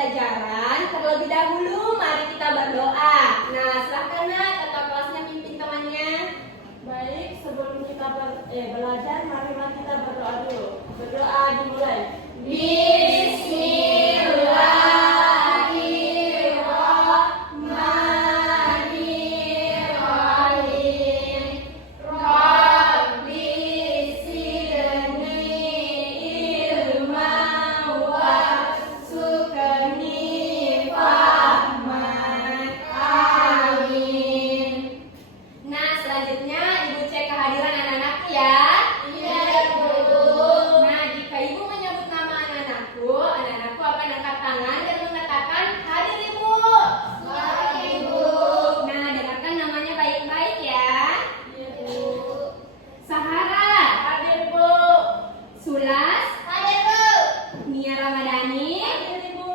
pembelajaran, terlebih dahulu mari kita berdoa. Nah, silahkan Nak, kakak kelasnya pimpin temannya. Baik, sebelum kita belajar, mari kita berdoa dulu. Berdoa dimulai. Bismillahirrahmanirrahim. Rabbi zidni ilman warzuqni fahman. Amin. Nah, selanjutnya Ibu cek kehadiran anak-anakku ya. Iya, Ibu. Nah, jika Ibu menyebut nama anak-anakku akan angkat tangan dan mengatakan hadir Ibu. Siap, Ibu. Nah, dengarkan namanya baik-baik ya. Iya, Bu. Sahara. Hadir, Bu. Sulas. Hadir, Bu. Nia Ramadhani. Hadir, Ibu.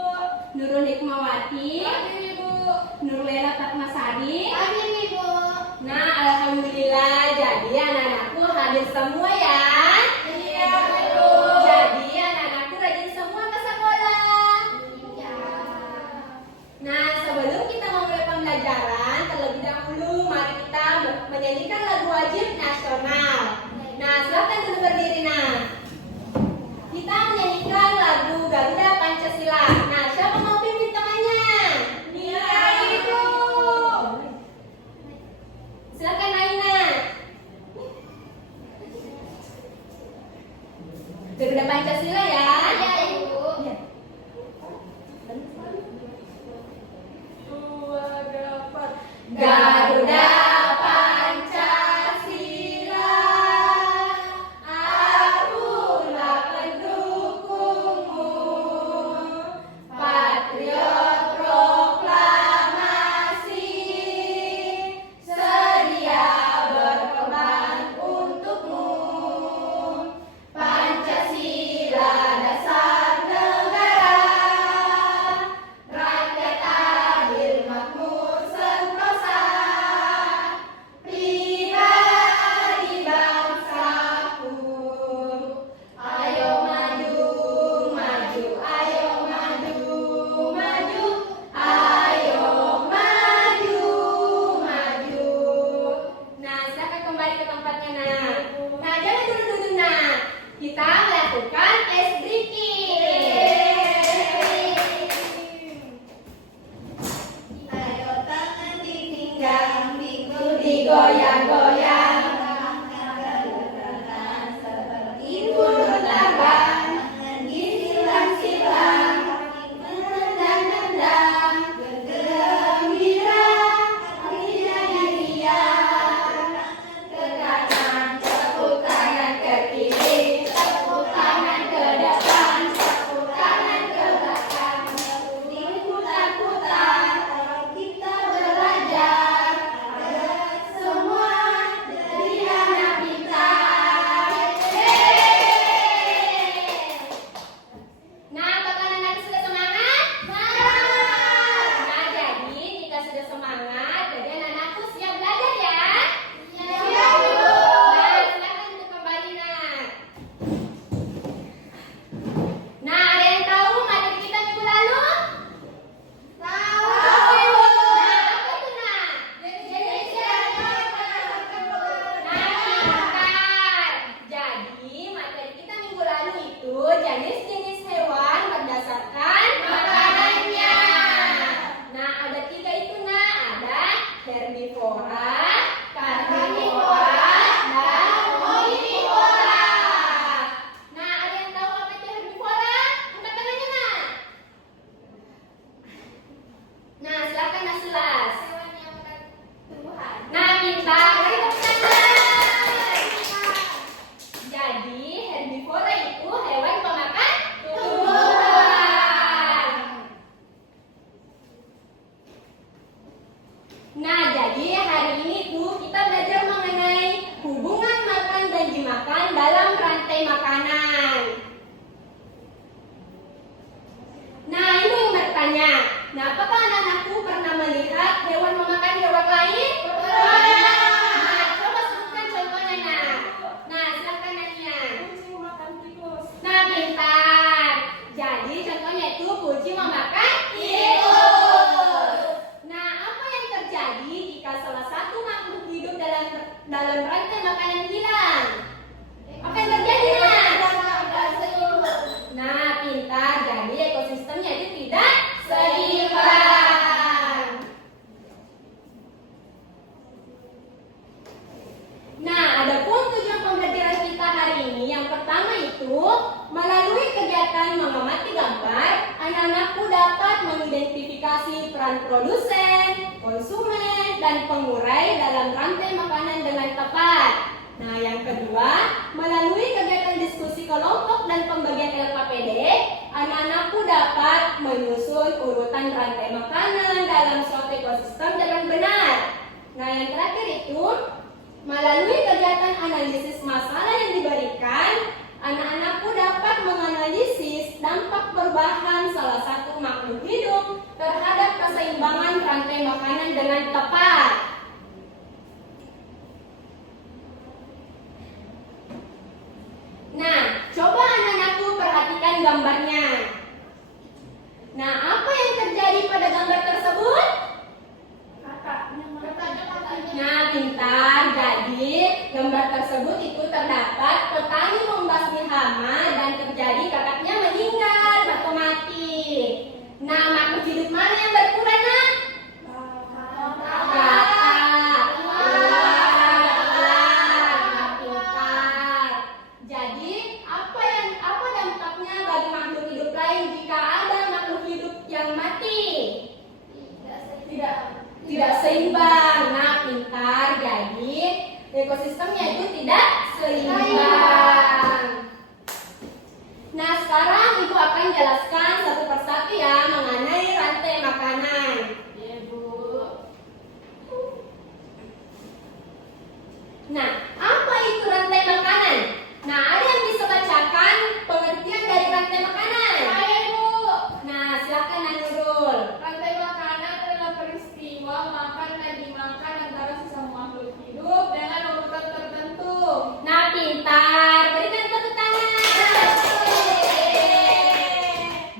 Nurul Hikmawati. Hadir, Ibu. Nurlela Fatmasari. Hadir, Ibu. Nah, alhamdulillah jadi anak-anakku hadir semua ya. Iya, Ibu. Jadi anak-anakku rajin semua ke sekolah. Ya. Nah, sebelum kita memulai pembelajaran, terlebih dahulu mari kita menyanyikan lagu wajib nasional. Nah, silakan dulu berdiri, Nah. Kita menyanyikan lagu Garuda Pancasila. Nah, siapa mau pimpin temannya? Iya, Ibu. Silakan Aina. Garuda Pancasila ya. Iya, Ibu. Dua, dapat. Garuda Pancasila, akulah pendukungmu, patriot proklamasi, sedia berkorban untukmu. Pancasila dasar negara, rakyat adil makmur sentosa, pribadi bangsaku. Ayo maju, maju, ayo maju, maju, ayo maju, maju. Nah, silakan kembali ke tempatnya, Nah. Nah, jangan dulu-dulu, Nah. Kita melakukan tes breaking. Ayo tangan ditinggang, Digoyang-goyang seperti bulu terbang, disilang-silang, menendang-nendang, bergembira, hatinya riang. ke kanan, tepuk tangan ke kiri, tepuk tangan ke depan, tepuk tangan ke belakang. Diputar-putar, kita belajar agar semua jadi anak pintar. Nah, apakah anak sudah semangat? Nah, jadi jika sudah semangat, jadi anak-anakku siap belajar ya. Siap, Bu. Nah, silakan untuk kembali, Nah. Nah, ada yang tahu materi kita minggu lalu? Tahu. Nah, apa itu, Nah? Nah, pintar. Jadi, materi kita minggu lalu itu jenis-jenis hewan berdasarkan makanannya. Nah, ada 3 itu, Nah. Ada herbivora, karnivora, dan omnivora. Nah, ada yang tahu apa itu herbivora? Angkat tangannya, Nah. Nah, silakan Nah Sulas. Hewan yang makan tumbuhan. Nah, pintar. Beri tepuk tangan. Jadi, herbivora itu hewan pemakan tumbuhan. Nah, jadi hari ini tuh kita belajar mengenai hubungan makan dan dimakan dalam rantai makanan. Nah, ibu yang bertanya, nah apakah anak-anakku pernah melihat hewan memakan hewan lain? Nah, coba sebutkan contohnya, Nah. Nah, silakan Nania. Kucing makan tikus. Nah, pintar. Jadi contohnya itu kucing memakan anak-anakku dapat mengidentifikasi peran produsen, konsumen, dan pengurai dalam rantai makanan dengan tepat. Nah, yang kedua, melalui kegiatan diskusi kelompok dan pembagian LKPD, anak-anakku dapat menyusun urutan rantai makanan dalam suatu ekosistem dengan benar. Nah, yang terakhir itu, melalui kegiatan analisis masalah yang diberikan, anak-anakku dapat menganalisis dampak perubahan salah satu makhluk hidup terhadap keseimbangan rantai makanan dengan tepat. Nah, coba anak-anakku perhatikan gambarnya. Nah, apa yang terjadi pada gambar tersebut? Nah, pintar. Jadi, gambar tersebut itu terdapat petani membasmi hama dan terjadi kakaknya meninggal atau mati. Nah, makhluk hidup mana yang berkurang, nak? Kakak. Pintar. Jadi, apa dampaknya bagi makhluk hidup lain jika ada makhluk hidup yang mati? Tidak seimbang. Nah, pintar. Jadi ekosistemnya itu tidak seimbang. Nah, sekarang ibu akan jelaskan satu persatu ya mengenai rantai makanan. Ya, Bu. Nah, apa itu rantai makanan? Nah, ada yang bisa bacakan pengertian dari rantai makanan? Saya, Bu. Nah, silakan Nurul. Rantai makanan adalah peristiwa makan dan dimakan antara sesama makhluk hidup dengan urutan tertentu. Nah, pintar. Berikan tepuk tangan.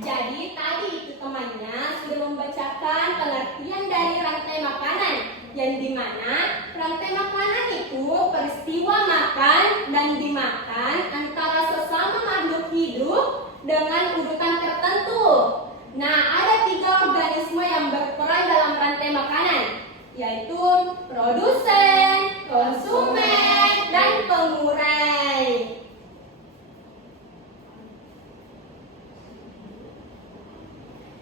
Jadi tadi itu temannya sudah membacakan pengertian dari rantai makanan, yang dimana rantai makanan itu peristiwa makan dan dimakan antara sesama makhluk hidup dengan urutan tertentu. Nah, ada 3 organisme yang berperan dalam rantai makanan, yaitu produsen, konsumen, dan pengurai.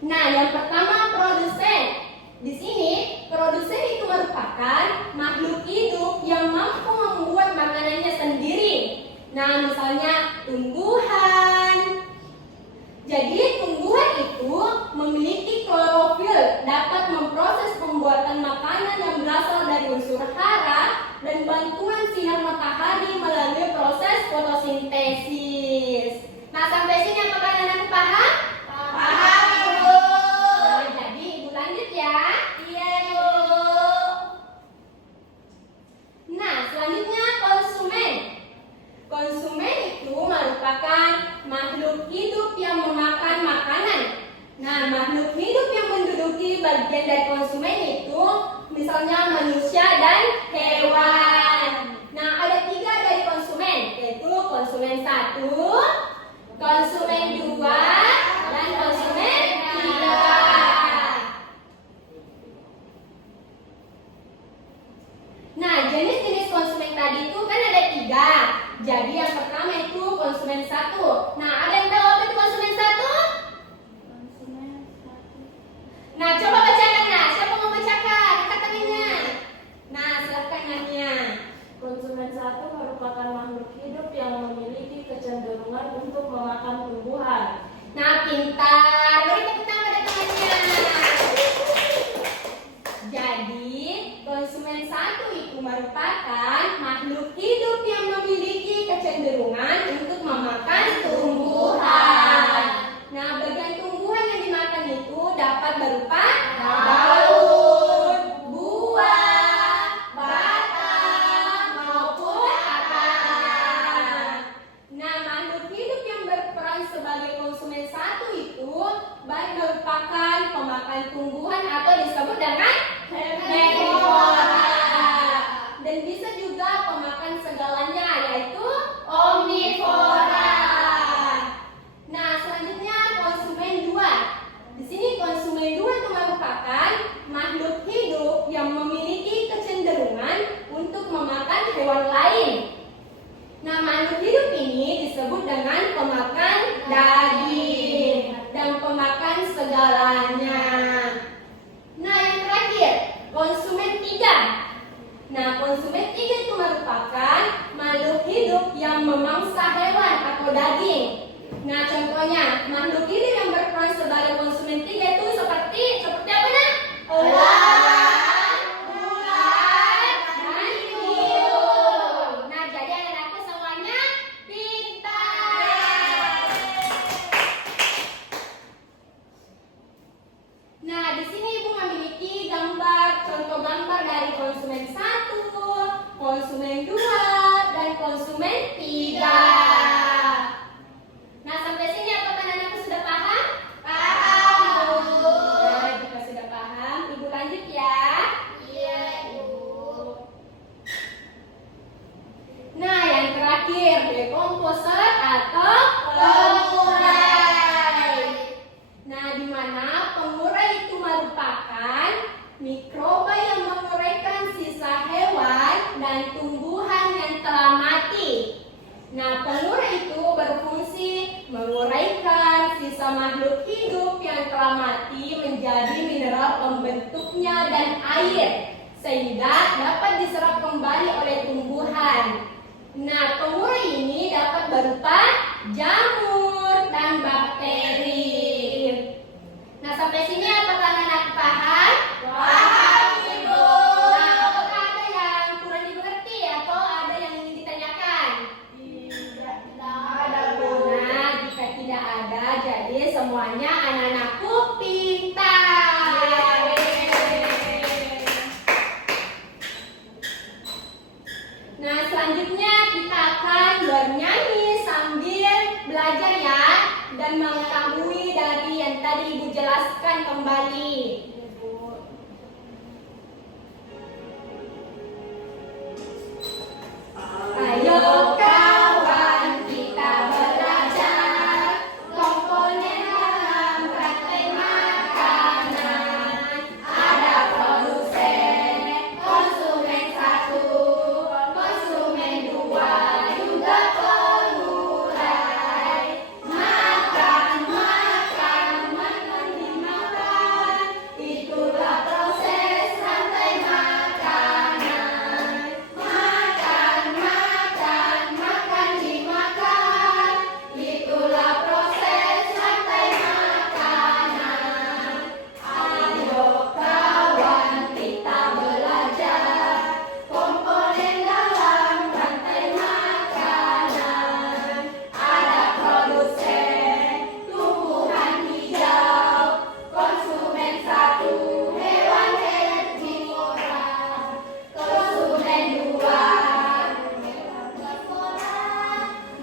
Nah, yang pertama produsen. Di sini, produsen itu merupakan makhluk hidup yang mampu membuat makanannya sendiri. Nah, misalnya tumbuhan. Jadi, tumbuhan itu memiliki klorofil, dapat memproses pembuatan makanan yang berasal dari unsur hara dan bantuan sinar matahari melalui proses fotosintesis. Nah, sampai sini apakah anak-anak paham? Paham, Bu. Nah, jadi ibu lanjut ya. Iya, Bu. Nah, selanjutnya konsumen. Konsumen itu merupakan makhluk hidup yang memakan makanan. Nah, makhluk hidup yang menduduki bagian dari konsumen itu misalnya manusia dan hewan. Nah, ada 3 dari konsumen, yaitu konsumen 1, konsumen 2, dan konsumen 3. Nah, jenis-jenis konsumen tadi itu kan ada 3. Jadi yang pertama itu konsumen 1. Nah, ada yang tahu apa itu konsumen 1? Nah, coba bacakan. Nah, siapa mau bacakan? Angkat tangannya. Nah, silakan nanya. Konsumen 1 merupakan makhluk hidup yang memiliki kecenderungan untuk memakan tumbuhan. Nah, pintar. Beri tepuk tangan pada temannya. Jadi, konsumen 1 itu merupakan makhluk hidup yang memiliki kecenderungan untuk memakan tumbuhan. Nah, bagian tumbuhan yang dimakan itu dapat berupa daun, buah, batang, maupun akar. Nah, makhluk hidup yang berperan sebagai konsumen 1 itu baik merupakan pemakan tumbuhan atau disebut dengan herbivora, dan bisa juga pemakan segalanya, yaitu omnivora. Nah, selanjutnya konsumen 2. Di sini konsumen 2 itu merupakan makhluk hidup yang memiliki kecenderungan untuk memakan hewan lain. Nah, makhluk hidup ini disebut dengan pemakan daging dan pemakan segalanya. Nah, yang terakhir, konsumen 3. Nah, konsumen 3 itu merupakan makhluk hidup yang memangsa hewan atau daging. Nah, contohnya makhluk hidup yang berperan sebagai konsumen 3 itu seperti apa nak? Elang, ular, dan hiu. Nah, jadi anak-anakku semuanya pintar. Nah, di sini Ibu memiliki contoh gambar dari konsumen 1, konsumen 2, dan konsumen 3. Nah, sampai sini apakah anak-anakku sudah paham? Paham. Nah, jika sudah paham, Ibu lanjut ya. Iya, Ibu. Nah, yang terakhir, decomposer atau pengurai. Nah, di mana pengurai itu merupakan mikroba yang menguraikan sisa hewan dan tumbuhan yang telah mati. Nah, pengurai itu berfungsi menguraikan sisa makhluk hidup yang telah mati menjadi mineral pembentuknya dan air, sehingga dapat diserap kembali oleh tumbuhan. Nah, pengurai ini dapat berupa jamur dan bakteri. Nah, sampai sini apakah anak paham? Paham, Ibu. Nah, apakah ada yang kurang dimengerti atau ada yang ingin ditanyakan? Tidak Ada pun. Nah, jika tidak ada, jadi semuanya anak-anakku pintar. Nah, selanjutnya kita akan bernyanyi sambil belajar ya, dan mengetahui dari yang tadi Ibu jelaskan kembali. Ayo kawan, kita belajar komponen dalam rantai makanan. Ada produsen, konsumen 1, konsumen 2, juga pengurai. Makan, dimakan, itulah proses rantai makanan. Makan, dimakan, itulah proses rantai makanan. Ayo kawan, kita belajar komponen dalam rantai makanan. Ada produsen, tumbuhan hijau, konsumen 1, hewan herbivora, konsumen 2,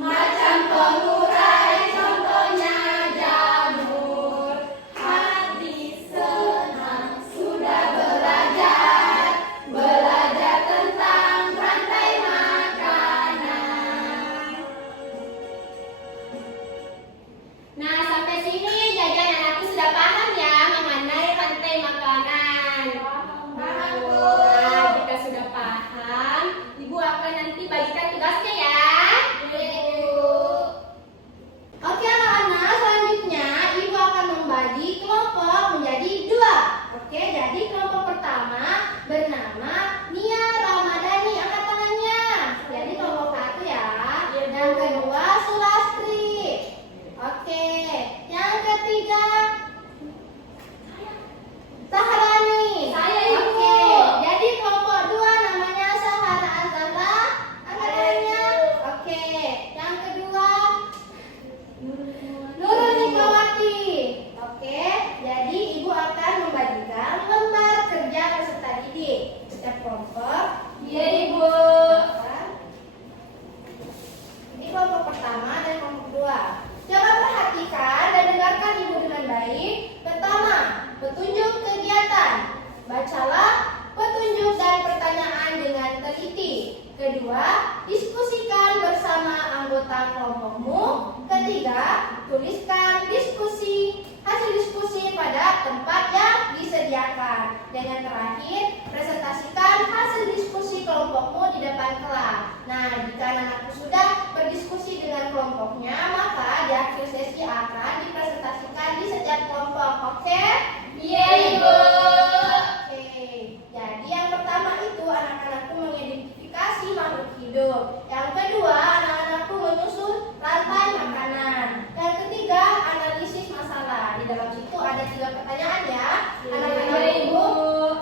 macam pengurai, contohnya jamur. Hati senang sudah belajar tentang rantai makanan. Nah, sampai sini jajan anakku sudah paham ya mengenai rantai makanan. Paham, Bu. Nah, jika sudah paham, Ibu akan nanti bagikan tugasnya ya. Oke anak-anak, selanjutnya Ibu akan membagi kelompok menjadi 2. Oke, jadi kelompok pertama bernama Nia Ramadhani, angkat tangannya. Jadi kelompok 1 ya. Yang kedua Sulastri. Oke, yang ketiga Sahrani. Saya, Ibu. Oke, jadi kelompok 2 namanya Sahara Azahra, angkat tangannya. Oke, yang kedua Nurul Nikmawati. Oke, jadi dalam situ ada 3 pertanyaan ya. Anak-anak Iya, ibu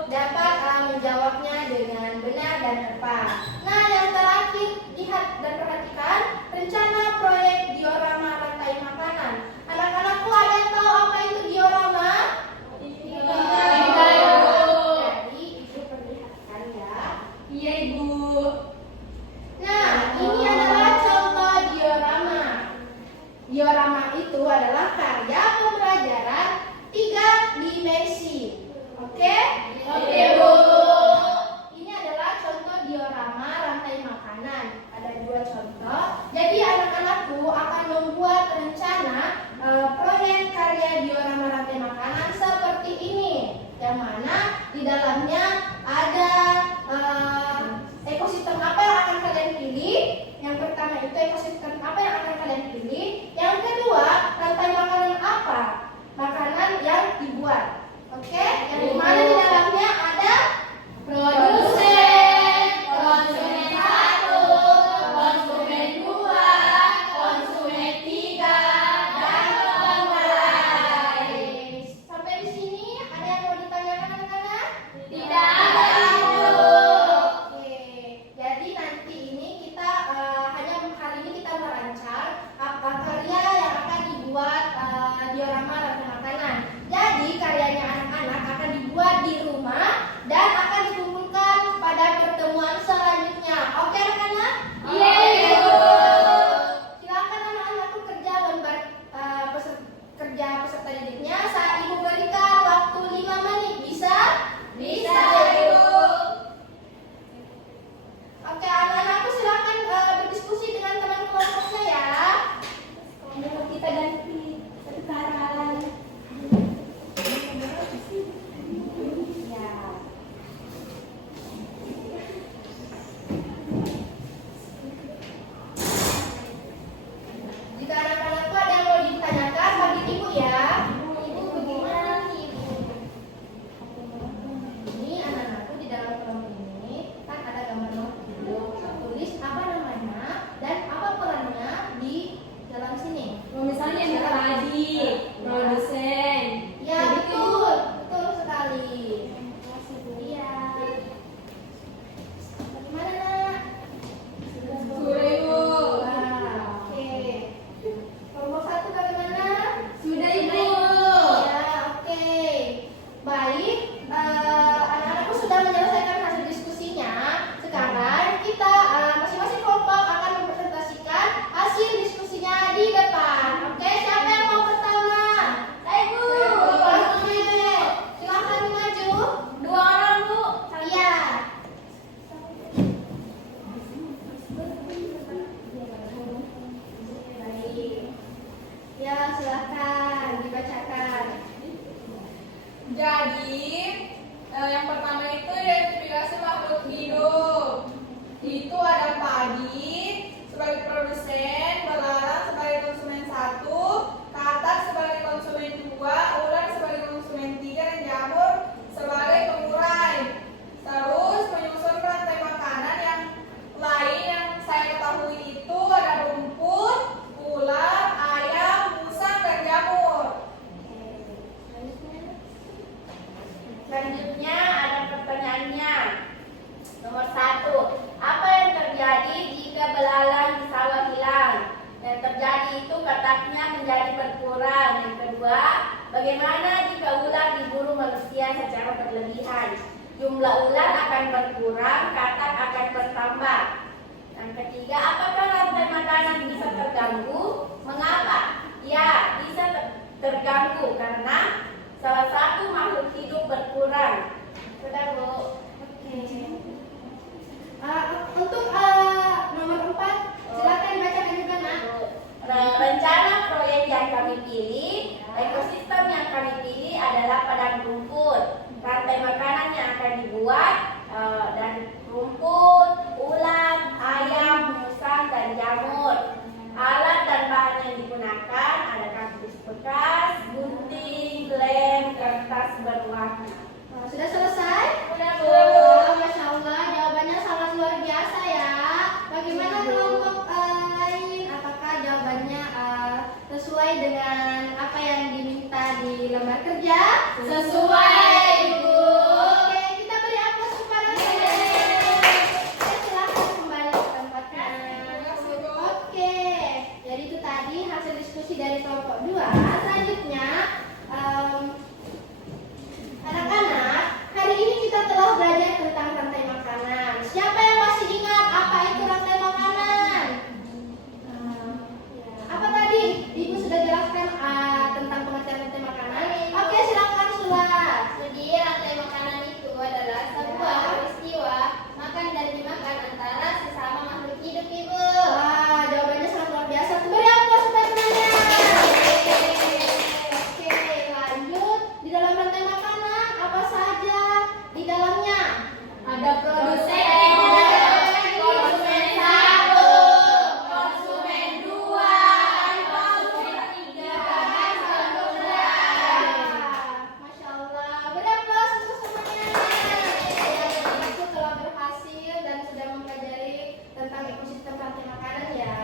dapat menjawabnya dengan benar dan tepat. Nah, yang terakhir, lihat dan perhatikan rencana proyek diorama rantai makanan. Anak-anakku ada yang tahu apa itu diorama? Tidak, Ibu. Jadi ibu perlihatkan ya. Iya, Ibu. Nah, ini adalah contoh diorama. Diorama itu adalah karya pembelajaran 3 dimensi. Oke? Oke, Bu. Ini adalah contoh diorama rantai makanan. Ada 2 contoh. Jadi anak-anakku akan membuat rencana proyek karya diorama rantai makanan seperti ini. Yang mana di dalamnya ada ekosistem apa yang akan kalian pilih. Yang pertama itu ekosistem apa yang akan kalian pilih. Yang kedua, rantai makanan apa makanan yang dibuat. Oke, yang dimana di dalamnya ada Produsen, konsumen 1, konsumen 2, konsumen 3, dan pengolahan. Sampai di sini ada yang mau ditanyakan anak-anak? Tidak ada, Ibu. Oke, jadi nanti ini kita hanya hari ini kita merancang apa karya yang akan dibuat diorama rantai makanan. Jadi karyanya anak-anak akan dibuat di rumah dan akan dikumpulkan pada pertemuan selanjutnya. Oke anak-anak? Iya, Ibu. Silakan anak-anakku kerja gambar kerja peserta didiknya. Saat ibu berikan waktu 5 menit. Bisa? Bisa, Ibu. Oke, anak-anakku silakan berdiskusi dengan teman kelompoknya ya. Kita ganti sekarang. Ya. Jika anak-anakku ada yang mau ditanyakan, bagi ibu ya. Ibu bagaimana nih ibu? Ini anak-anakku di dalam kelompok ini kan ada gambar nomor tulis apa namanya dan apa perannya di dalam sini. Misalnya yang tadi, produsen. Ya betul, betul sekali. Iya. Bagaimana nak? Sudah, Ibu. Wah, oke. Kelompok 1 bagaimana? Sudah, Ibu. Ya, oke. Baik, anak-anakku sudah menyelesaikan hasil diskusinya. Sekarang kita masing-masing kelompok akan mempresentasikan hasil diskusinya di depan. Oke, siapa yang mau pertama? Saya, Bu. Oke, silakan maju. 2 orang, Bu. Iya. Baik. Ya, silakan dibacakan. Jadi, yang pertama itu identifikasi makhluk hidup. Itu ada padi sebagai produsen, belalang sebagai konsumen 1, katak sebagai konsumen 2, ular sebagai konsumen 3, dan jamur sebagai pengurai. Terus menyusun rantai makanan yang lain yang saya ketahui itu ada rumput, ular, ayam, musang, dan jamur. Selanjutnya ada pertanyaannya. Nomor 1, apa yang terjadi jika belalang di sawah hilang? Yang terjadi itu kataknya menjadi berkurang. Yang kedua, bagaimana jika ular diburu manusia secara berlebihan? Jumlah ular akan berkurang, katak akan bertambah. Yang ketiga, apakah rantai makanan bisa terganggu? Mengapa? Ya, bisa terganggu karena salah satu makhluk hidup berkurang. Sudah, Bu. Oke. Untuk nomor 4, silakan dibacakan juga, Nak. Rencana proyek yang kami pilih, ekosistem yang kami pilih adalah padang rumput. Rantai makanan yang akan dibuat dan rumput, ulat, ayam, musang, dan jamur. Alat dan bahan yang digunakan ada kardus bekas, gunting, lem, kertas berwarna. Sudah selesai? Sudah, Bu. Masya Allah, jawabannya sangat luar biasa ya. Bagaimana kelompok lain? Apakah jawabannya sesuai dengan apa yang diminta di bekerja Sesuai, Ibu. Oke, kita beri aplaus kepada saya. Silakan kembali ke tempatnya. Oke, jadi itu tadi hasil diskusi dari kelompok 2. Selanjutnya, anak-anak, hari ini kita telah belajar tentang rantai makanan. Siapa yang masih ingat apa itu rantai makanan? Apa tadi? Ibu sudah jelaskan tentang pengertian rantai makanan. Oke, silakan Sula. Jadi rantai makanan itu adalah sebuah peristiwa makan dan dimakan antara sesama makhluk hidup, Ibu. Wah, jawabannya sangat luar biasa. Beri aplaus untuk temannya. Oke, lanjut. Di dalam rantai makanan apa saja di dalamnya? Ada produsen, konsumen 1, konsumen 2, konsumen 3, dan konsumen. Masya Allah. Beri aplaus untuk semuanya. Aku telah berhasil dan sudah mempelajari tentang ekosistem rantai makanan ya.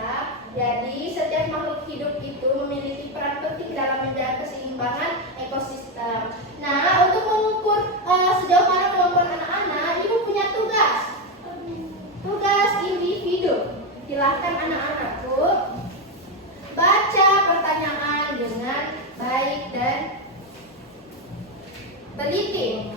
Jadi setiap makhluk hidup itu memiliki peran penting dalam menjaga keseimbangan ekosistem. Nah, untuk mengukur sejauh mana kemampuan anak-anak, ibu punya tugas. Tugas individu. Silahkan anak-anakku baca pertanyaan dengan baik dan teliti.